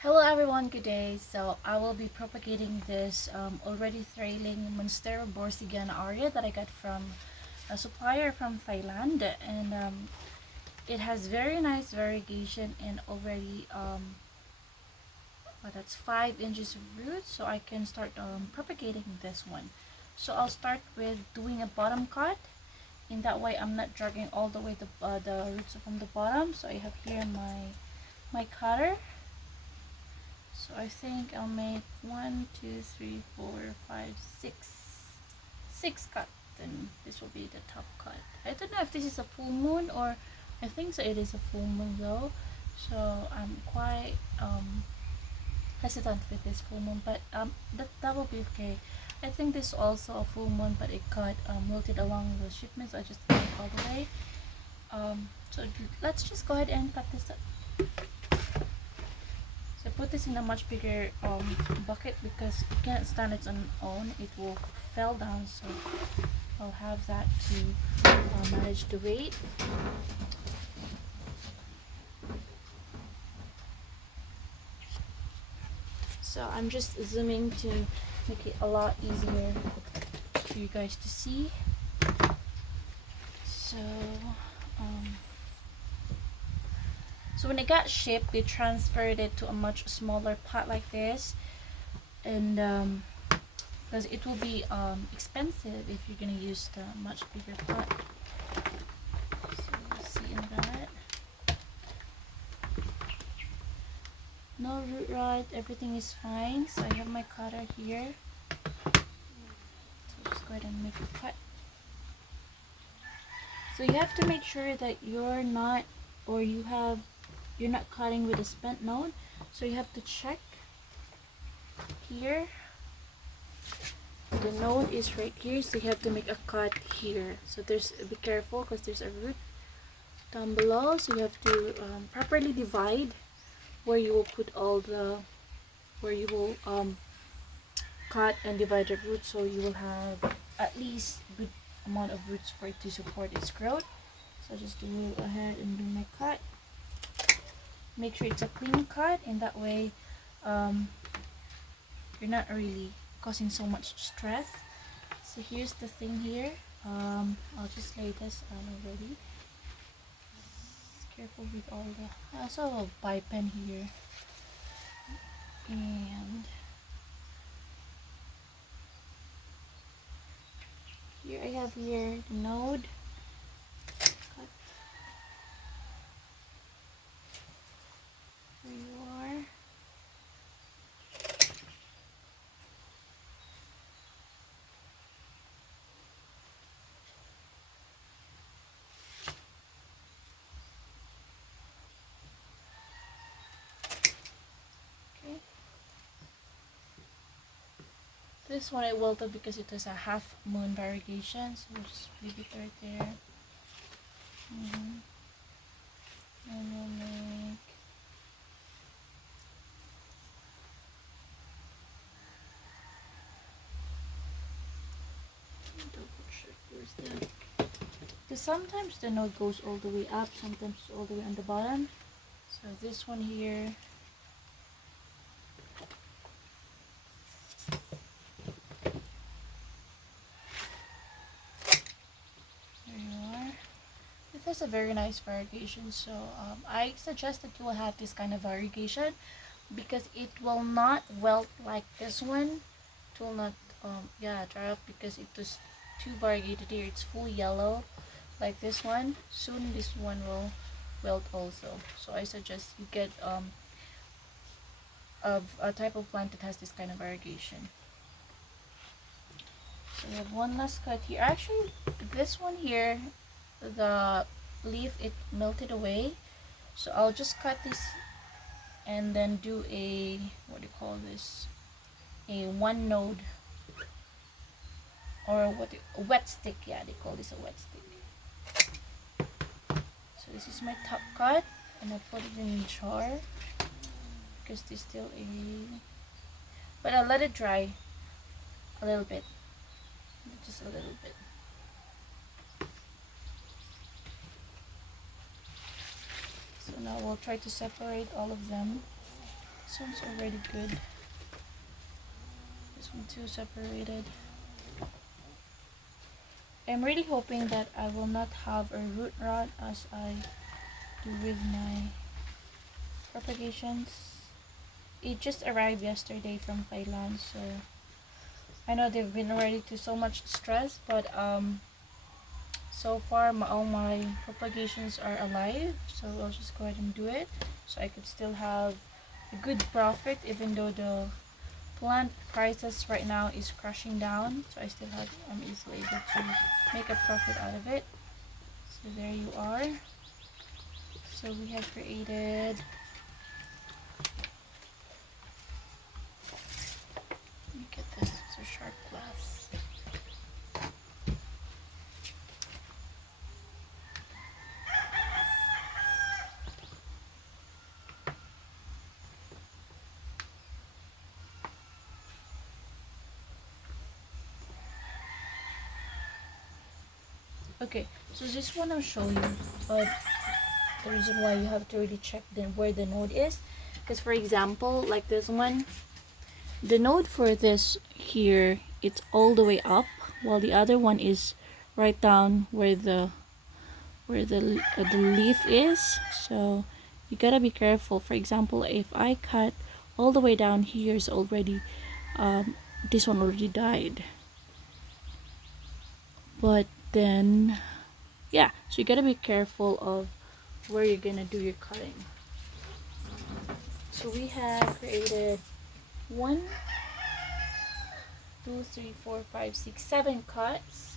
Hello everyone, good day. So I will be propagating this already trailing Monstera Aurea that I got from a supplier from Thailand, and it has very nice variegation and already that's 5 inches of roots, so I can start propagating this one. So I'll start with doing a bottom cut. In that way, I'm not dragging all the way the roots from the bottom. So I have here my cutter. So I think I'll make 6 cut. Then this will be the top cut. I don't know if this is a full moon, or I think so. It is a full moon though, so I'm quite hesitant with this full moon, but that will be okay. I think this is also a full moon, but it got wilted along the shipments. I just cut it all the way. So let's just go ahead and cut this up. So put this in a much bigger bucket because it can't stand its own. It will fall down, so I'll have that to manage the weight. So I'm just zooming to make it a lot easier for you guys to see. So when it got shipped, they transferred it to a much smaller pot like this, and because it will be expensive if you're gonna use the much bigger pot. So you'll see in that. No root rot, everything is fine. So I have my cutter here. So just go ahead and make a cut. So you have to make sure that you're not cutting with a spent node. So you have to check here. The node is right here, so you have to make a cut here. So be careful because there's a root down below. So you have to properly divide where you will put where you will cut and divide the roots, so you will have at least good amount of roots for it to support its growth. So just go ahead and do my cut. Make sure it's a clean cut, and that way you're not really causing so much stress. So here's the thing here. I'll just lay this on already. Careful with all the. I also have a bie pen here, and here I have here the node. Cut. There you are. This one I wilted because it was a half moon variegation, so we'll just leave it right there. And we'll make double check where's that. Because sometimes the node goes all the way up, sometimes all the way on the bottom. So this one here. It has a very nice variegation, so I suggest that you will have this kind of variegation because it will not wilt like this one. It will not dry up because it was too variegated here. It's full yellow like this one. Soon this one will wilt also. So I suggest you get a type of plant that has this kind of variegation. So we have one last cut here. Actually, this one here, the leaf, it melted away, so I'll just cut this and then do a, what do you call this, a one node, or a wet stick. Yeah, they call this a wet stick. So this is my top cut, and I put it in a jar because there's still but I'll let it dry a little bit, just a little bit. So now we'll try to separate all of them. This one's already good. This one too separated. I'm really hoping that I will not have a root rot as I do with my propagations. It just arrived yesterday from Thailand, so I know they've been already to so much stress, but so far all my propagations are alive, so I'll just go ahead and do it so I could still have a good profit even though the plant prices right now is crashing down. So I still have, I'm easily able to make a profit out of it. So there you are. So we have created, let me get this, it's a sharp glass. Okay, so this one I'll show you, but the reason why you have to really check where the node is, because for example, like this one, the node for this here, it's all the way up, while the other one is right down where the leaf is. So you gotta be careful. For example, if I cut all the way down here, is already this one already died, but then yeah, so you gotta be careful of where you're gonna do your cutting. So we have created 1, 2, 3, 4, 5, 6, 7 cuts,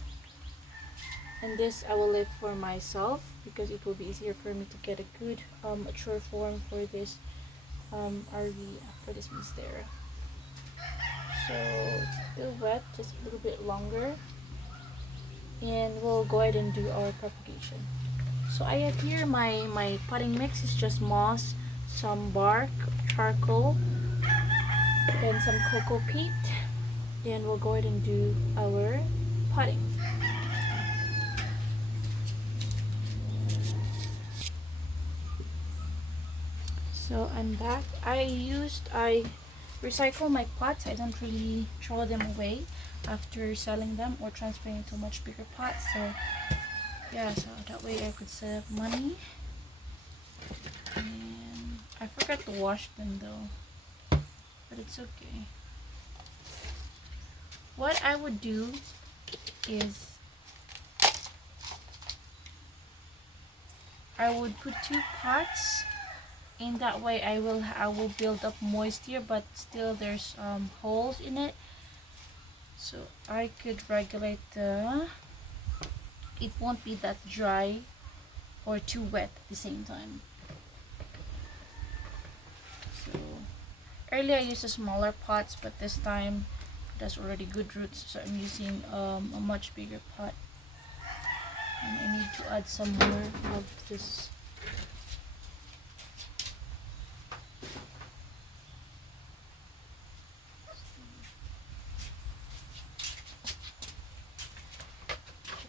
and this I will leave for myself because it will be easier for me to get a good mature form for this RV, for this Monstera. So it's still wet, just a little bit longer, and we'll go ahead and do our propagation. So I have here my potting mix is just moss, some bark, charcoal, then some cocoa peat. Then we'll go ahead and do our potting. So I'm back. I recycle my pots. I don't really throw them away after selling them or transferring to much bigger pots. So yeah, so that way I could save money. And I forgot to wash them though, but it's okay. What I would do is I would put 2 pots. In that way I will build up moisture, but still there's holes in it, so I could regulate it won't be that dry or too wet at the same time. So earlier I used the smaller pots, but this time that's already good roots, so I'm using a much bigger pot, and I need to add some more of this.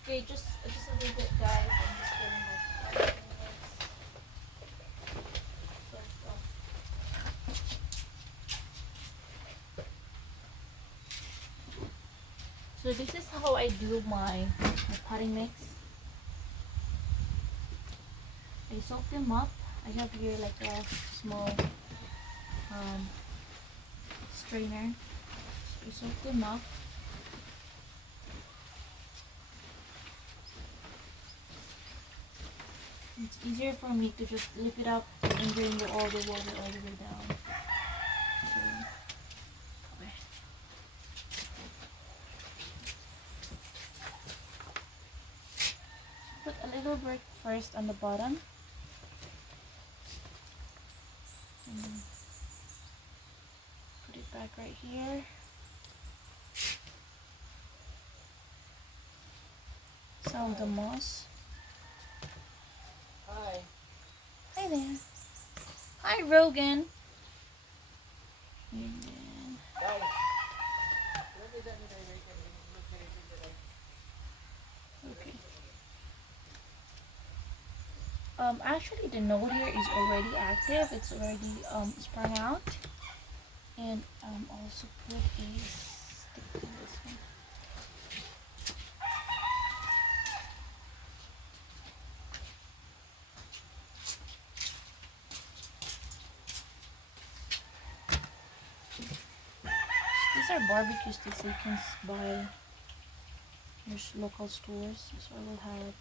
Okay, just a little bit, guys. I'm just getting my 5 minutes. So this is how I do my potting mix. I soak them up. I have here like a small strainer. So I soak them up. It's easier for me to just lift it up and bring all the water all the way down. So, okay. Put a little bit first on the bottom. And put it back right here. Some of the moss. Hi. Hi there. Hi, Rogan. And then, okay. Actually the node here is already active. It's already sprung out. And also put a stick to this one. These are barbecue sticks that you can buy in your local stores. So I will have.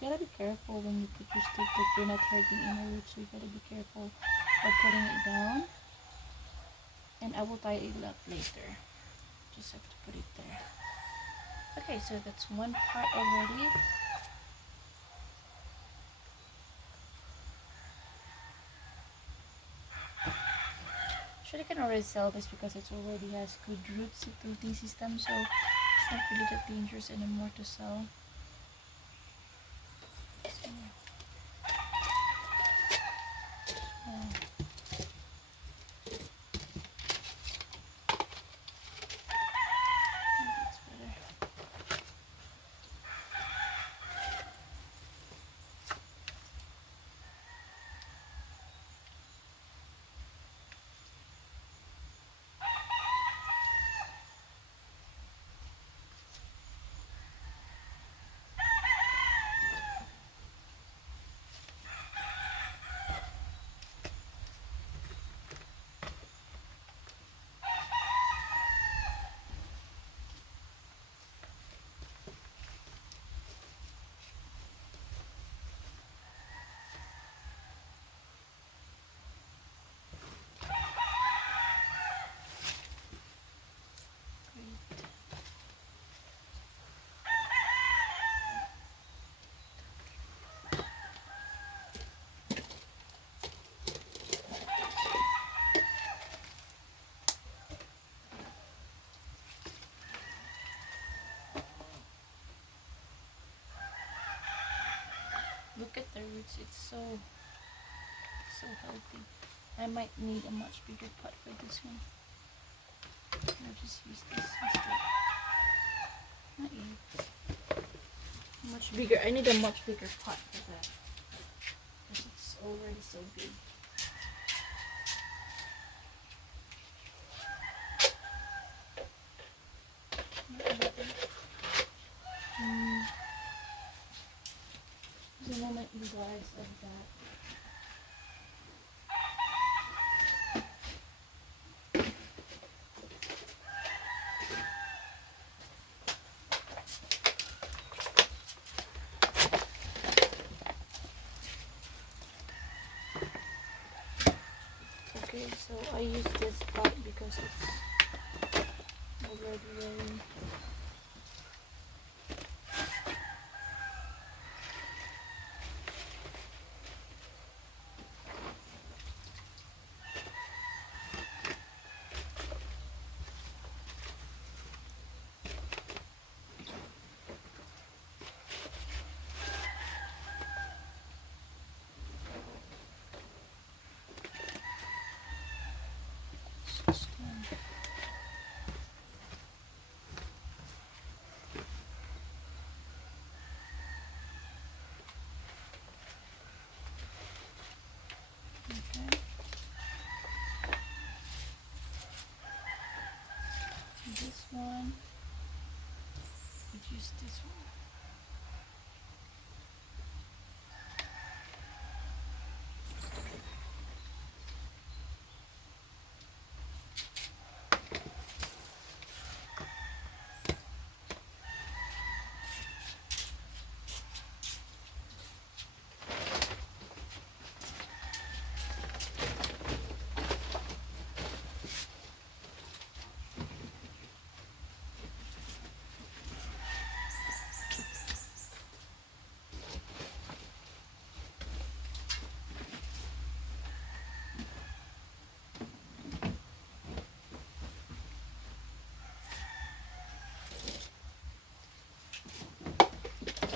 You gotta be careful when you put your stick that you're not hurting any roots, so you gotta be careful of putting it down. And I will tie it up later. Just have to put it there. Okay, so that's one part already. Actually, I can already sell this because it already has good rooting system, so it's not really that dangerous anymore to sell. So, yeah. That's better. Look at the roots, it's so healthy. I might need a much bigger pot for this one. I'll just use this instead. Not yet. Much bigger. I need a much bigger pot for that. Because it's already so big. The moment you guys like that. Okay, so I use this pot because it's already very. This one, use this one.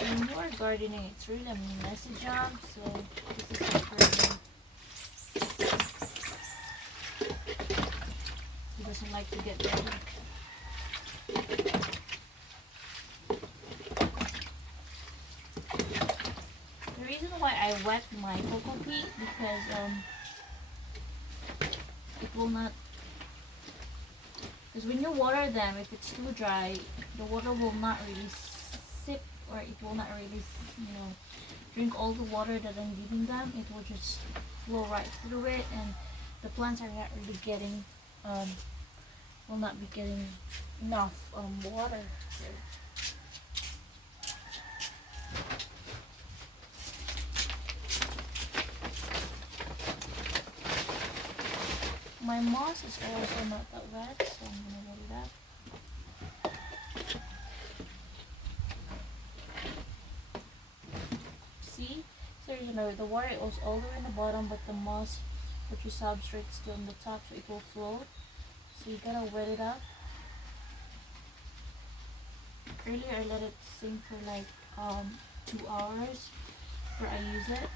When you are gardening, it's really a messy job, so this is not for me. He doesn't like to get dirty. I wet my cocoa peat, because it will not, because when you water them, if it's too dry, the water will not really sip, or it will not really, you know, drink all the water that I'm giving them. It will just flow right through it, and the plants are not really getting, will not be getting enough water here. My moss is also not that wet, so I'm gonna wet it up. See? So you know the water was all the way in the bottom, but the moss, which is substrate, is still on the top, so it will float. So you gotta wet it up. Earlier I let it sink for like 2 hours before I use it.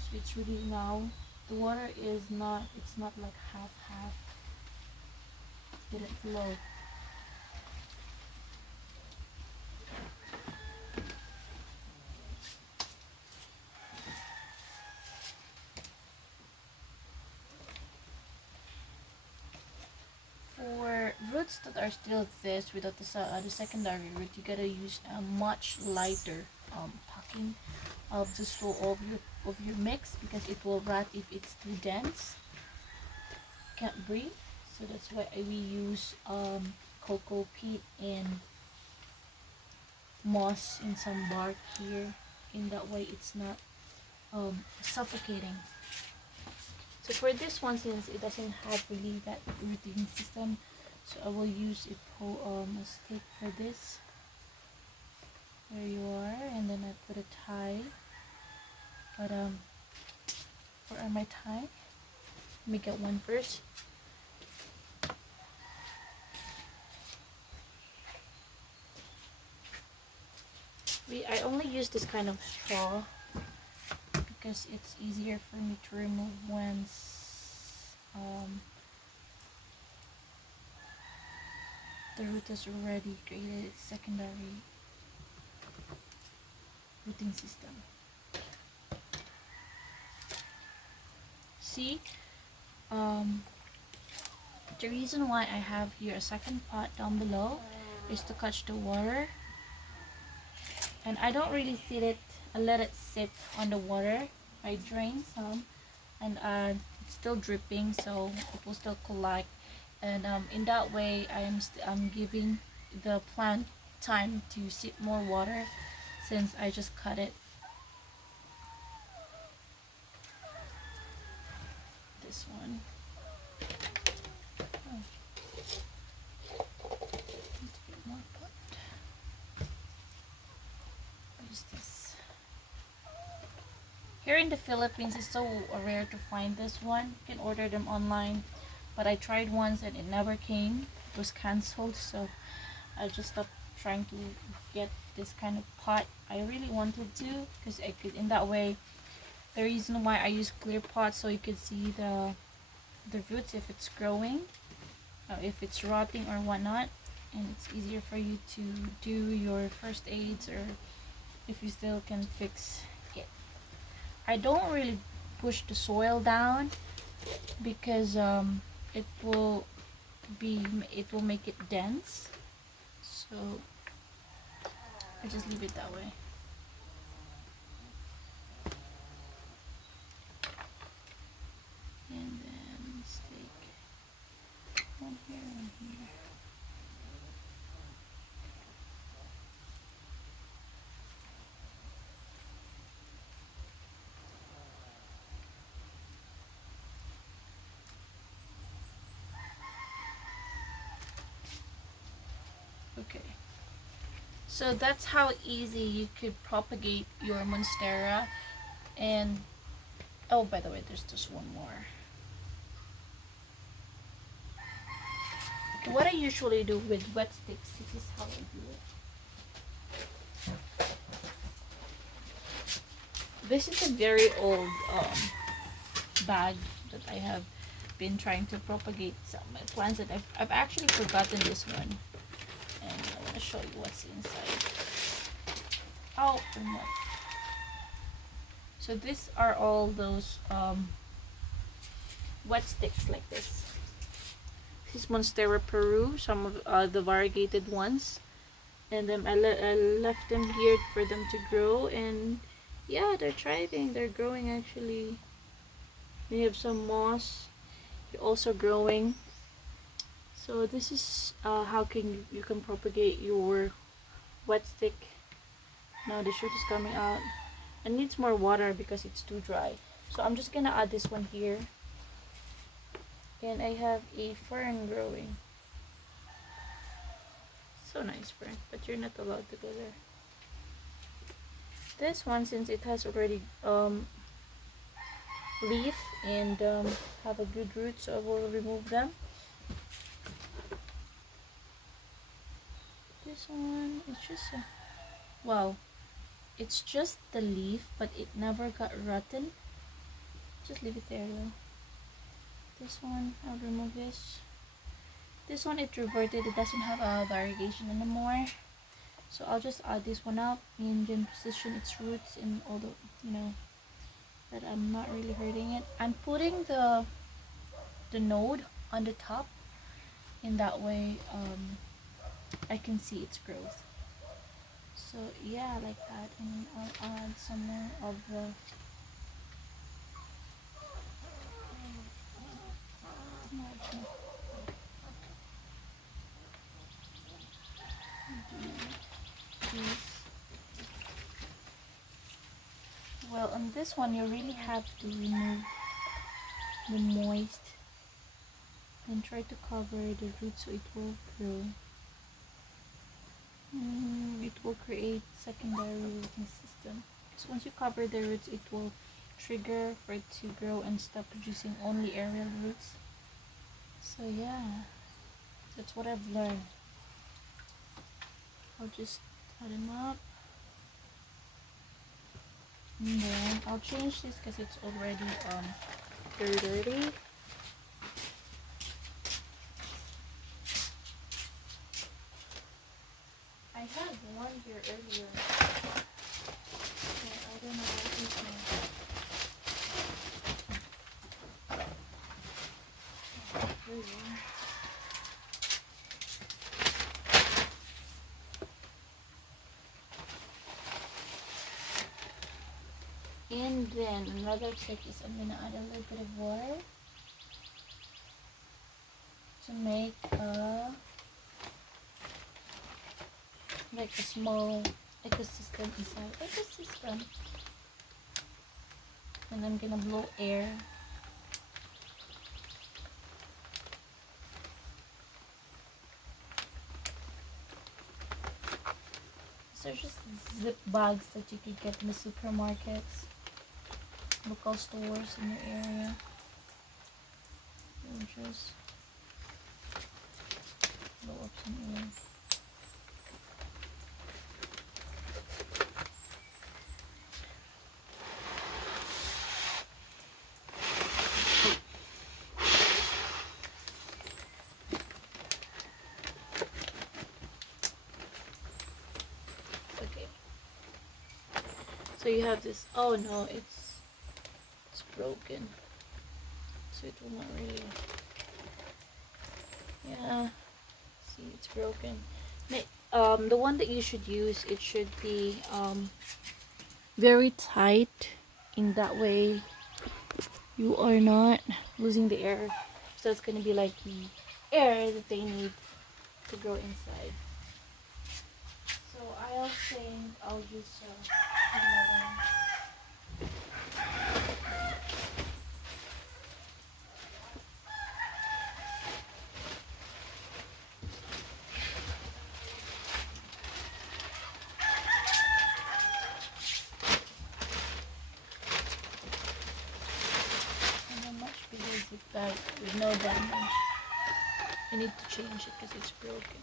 So it's really, now the water is not, it's not like half. It didn't flow. For roots that are still this without the secondary root, you gotta use a much lighter packing of the soil of your mix, because it will rot if it's too dense. Can't breathe. So that's why we use cocoa peat and moss in some bark here. In that way, it's not suffocating. So for this one, since it doesn't have really that rooting system, so I will use a stick for this. There you are, and then I put a tie. But for my tie, let me get one first. I only use this kind of straw because it's easier for me to remove once the root has already created its secondary rooting system. See, the reason why I have here a second pot down below is to catch the water, and I don't really I let it sit on the water. I drain some, and it's still dripping, so it will still collect, and in that way I'm giving the plant time to sip more water, since I just cut it. This one. Oh. Need to get more pot. What is this? Here in the Philippines, it's so rare to find this one. You can order them online, but I tried once and it never came. It was cancelled, so I just stopped trying to get this kind of pot. I really wanted to, because I could, in that way, the reason why I use clear pots, so you could see the roots, if it's growing, if it's rotting or whatnot, and it's easier for you to do your first aids, or if you still can fix it. I don't really push the soil down, because it will make it dense, so I just leave it that way. And then stick one here, one here. Okay, so that's how easy you could propagate your Monstera. And oh, by the way, there's just one more. What I usually do with wet sticks, this is how I do it. This is a very old bag that I have been trying to propagate some plants that I've actually forgotten this one, and I want to show you what's inside. Oh, So these are all those wet sticks like this. This is Monstera Peru, some of the variegated ones. And I left them here for them to grow, and yeah, they're thriving. They're growing actually. We have some moss also growing. So this is how can you can propagate your wet stick. Now the shoot is coming out. It needs more water because it's too dry. So I'm just gonna add this one here. And I have a fern growing. So nice fern, but you're not allowed to go there. This one, since it has already leaf and have a good root, so I will remove them. This one, it's just a, wow, it's just the leaf, but it never got rotten. Just leave it there though. This one, I'll remove this. This one, it reverted, it doesn't have a variegation anymore, so I'll just add this one up and then position its roots in all the, you know, that I'm not really hurting it. I'm putting the node on the top, in that way I can see its growth. So yeah, like that, and I'll add some more of the well, on this one you really have to remove the moist and try to cover the roots so it will grow. It will create secondary rooting system. So once you cover the roots, it will trigger for it to grow and stop producing only aerial roots. So yeah, that's what I've learned. I'll just tie them up. And then I'll change this because it's already dirty. I had one here earlier. But I don't know what it is now. Here we go. And then another trick is I'm gonna add a little bit of water to make like a small ecosystem inside. Ecosystem. And I'm gonna blow air. These are just zip bags that you can get in the supermarkets, local stores in your area. You'll just blow up some air. Okay. So you have this. Oh no, it's broken. So it will not really. Yeah. See, it's broken. The one that you should use, it should be very tight. In that way, you are not losing the air. So it's gonna be like the air that they need to grow inside. So I'll think I'll use another. Much bigger zip bag with no damage. I need to change it because it's broken.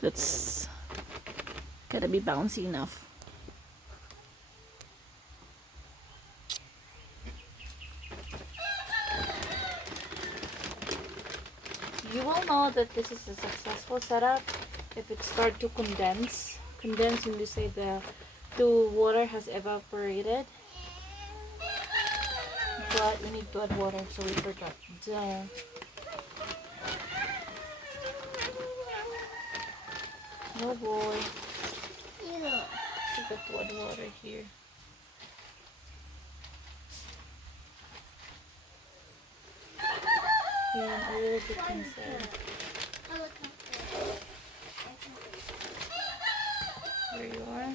That's gotta be bouncy enough. You will know that this is a successful setup if it starts to condense. Condense when you say the water has evaporated. But we need to add water, so we forgot. Duh. Oh boy. Forgot to add water here. And a little bit inside. There you are.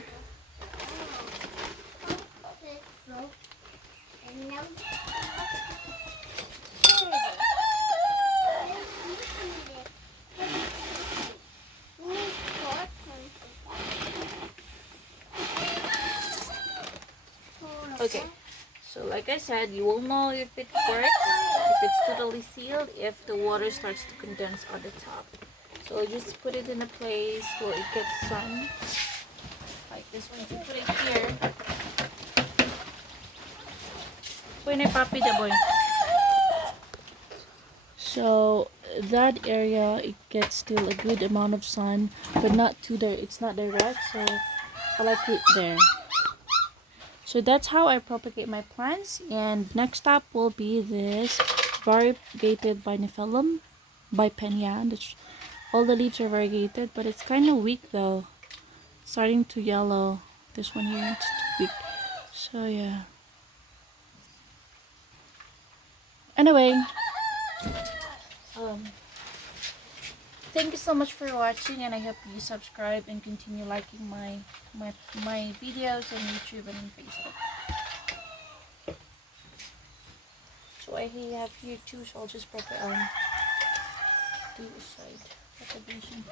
Okay, so like I said, you will know if it works, if it's totally sealed, if the water starts to condense on the top. So just put it in a place where it gets sun, like this one. If you put it here, pwede papi the boy. So that area, it gets still a good amount of sun, but not too there. It's not direct, so I like it there. So that's how I propagate my plants. And next up will be this variegated binifilum bipenia. All the leaves are variegated, but it's kind of weak though. Starting to yellow. This one here, it's too weak. So yeah. Anyway, thank you so much for watching, and I hope you subscribe and continue liking my videos on YouTube and on Facebook. So I have here too, so I'll just do the side propagation.